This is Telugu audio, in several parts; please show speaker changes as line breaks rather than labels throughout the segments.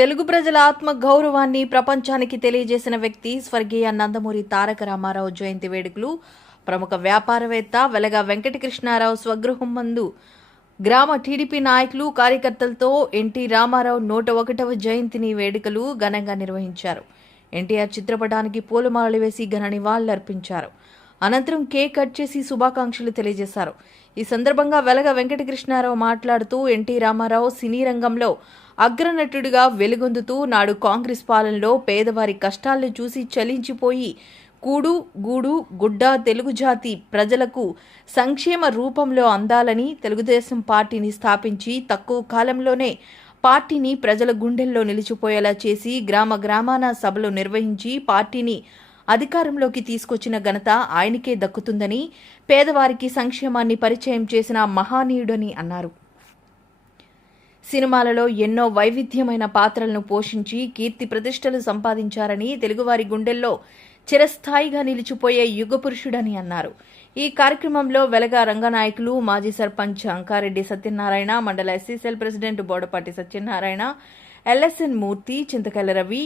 తెలుగు ప్రజల ఆత్మ గౌరవాన్ని ప్రపంచానికి తెలియజేసిన వ్యక్తి స్వర్గీయ నందమూరి తారక రామారావు జయంతి వేడుకలు ప్రముఖ వ్యాపారవేత్త వెలగ వెంకటకృష్ణారావు స్వగృహం మందు గ్రామ టీడీపీ నాయకులు కార్యకర్తలతో ఎన్టీ రామారావు నూట ఒకటవ జయంతిని వేడుకలు ఘనంగా నిర్వహించారు ఎన్టీఆర్ చిత్రపటానికి పూలమాలలు వేసి ఘన నివాళులర్పించారు అర్పించారు అనంతరం కేక్ కట్ చేసి శుభాకాంక్షలు తెలియజేశారు ఈ సందర్భంగా వెలగ వెంకటకృష్ణారావు మాట్లాడుతూ ఎన్టీ రామారావు సినీ రంగంలో అగ్రనటుడిగా వెలుగొందుతూ నాడు కాంగ్రెస్ పాలనలో పేదవారి కష్టాలను చూసి చలించిపోయి కూడు గూడు గుడ్డ తెలుగు జాతి ప్రజలకు సంక్షేమ రూపంలో అందాలని తెలుగుదేశం పార్టీని స్థాపించి తక్కువ కాలంలోనే పార్టీని ప్రజల గుండెల్లో నిలిచిపోయేలా చేసి గ్రామ గ్రామాన సభలు నిర్వహించి పార్టీని అధికారంలోకి తీసుకొచ్చిన ఘనత ఆయనకే దక్కుతుందని పేదవారికి సంక్షేమాన్ని పరిచయం చేసిన మహానీయుడని అన్నారు సినిమాలలో ఎన్నో వైవిధ్యమైన పాత్రలను పోషించి కీర్తి ప్రతిష్టలు సంపాదించారని తెలుగువారి గుండెల్లో చిరస్థాయిగా నిలిచిపోయే యుగపురుషుడని అన్నారు ఈ కార్యక్రమంలో వెలగా రంగనాయకులు మాజీ సర్పంచ్ అంకారెడ్డి సత్యనారాయణ మండల SCCL president Bodapati Satyanarayana LSN Murthy Chintakalla Ravi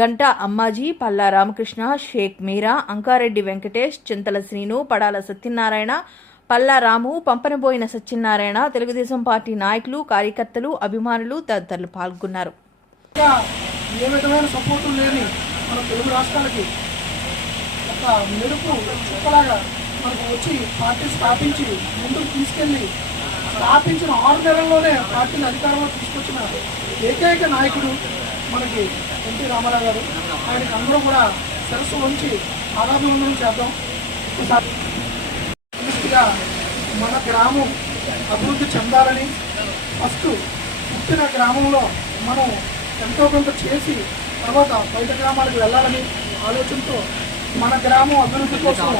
Ganta Ammaji Palla Ramakrishna Sheikh Meera Ankareddy Venkatesh Chintala Srinu Padala Satyanarayana Palla Ramu Pampanaboina Satyanarayana Telugu Desam party నాయకులు కార్యకర్తలు అభిమానులు తదితరులు పాల్గొన్నారు
మన మెరుపు మనకు వచ్చి పార్టీ స్థాపించి ముందుకు తీసుకెళ్ళి స్థాపించిన ఆరు నెలల్లోనే పార్టీని అధికారంలో తీసుకొచ్చిన ఏకైక నాయకుడు మనకి ఎన్టీ రామారావు గారు ఆయనకి అందరూ కూడా సరస్సు ఉంచి ఆరాధనందనం చేద్దాం మన గ్రామం అభివృద్ధి చెందాలని ఫస్ట్ పుట్టిన గ్రామంలో మనం ఎంతో కొంత చేసి తర్వాత బయట గ్రామాలకు వెళ్ళాలని ఆలోచనతో మన గ్రామం అభివృద్ధి కోసం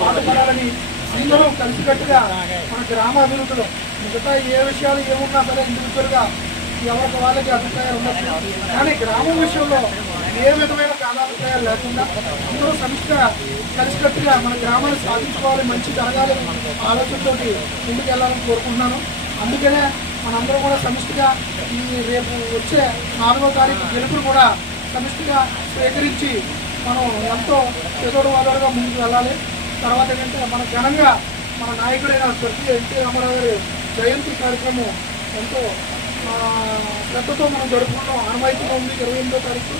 పాటుపడాలని అందరూ కలిసికట్టుగా మన గ్రామ అభివృద్ధిలో మిగతా ఏ విషయాలు ఏమున్నా సరే ఇండివిజువల్గా ఎవరికి వాళ్ళకి అభిప్రాయాలు ఉండొచ్చు కానీ గ్రామం విషయంలో ఏ విధమైన కాలాభిప్రాయాలు లేకుండా అందరూ సమిష్టిగా కలిసికట్టుగా మన గ్రామాన్ని సాధించుకోవాలి మంచి జరగాలి ఆలోచనతో ముందుకు వెళ్ళాలని కోరుకుంటున్నాను అందుకనే మనందరూ కూడా సమిష్టిగా ఈ రేపు వచ్చే నాలుగో తారీఖు గెలుపును కూడా సమిష్టిగా స్వీకరించి మనం ఎంతో చెదోడు వాళ్ళగా ముందుకు వెళ్ళాలి తర్వాత ఏంటంటే మన ఘనంగా మన నాయకుడైన స్వర్గీయ ఎన్టీ రామారావు గారి జయంతి కార్యక్రమం ఎంతో శ్రద్ధతో మనం జరుపుకుంటాం ఆనవాయితీగా ఉంది ఇరవై ఎనిమిదో తారీఖు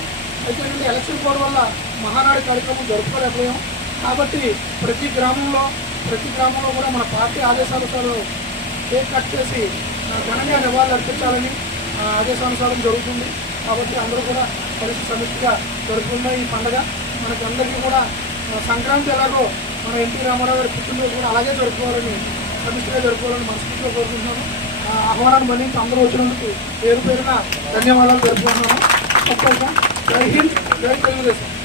అయితే ఏంటంటే ఎలక్షన్ కోడ్ వల్ల మహానాడు కార్యక్రమం జరుపుకోలేకపోయాం కాబట్టి ప్రతి గ్రామంలో ప్రతి గ్రామంలో కూడా మన పార్టీ ఆదేశానుసారం కేక్ కట్ చేసి ఘనంగా నివాళులు అర్పించాలని ఆదేశానుసారం జరుగుతుంది కాబట్టి అందరూ కూడా కలిసి సమిష్టిగా జరుపుకున్న ఈ పండుగ మనకి అందరికీ కూడా సంక్రాంతి ఎలాగో మన ఎన్టీ రామారావు గారి పుట్టినరోజు కూడా అలాగే జరుపుకోవాలని సమిష్టిగా జరుపుకోవాలని మనస్ఫూర్తిగా కోరుకుంటున్నాము ఆహ్వానాన్ని మళ్ళీ అందరూ వచ్చినందుకు పేరు పేరున ధన్యవాదాలు జరుపుకుంటున్నాము తప్పక జై హింద్ జై తెలుగుదేశం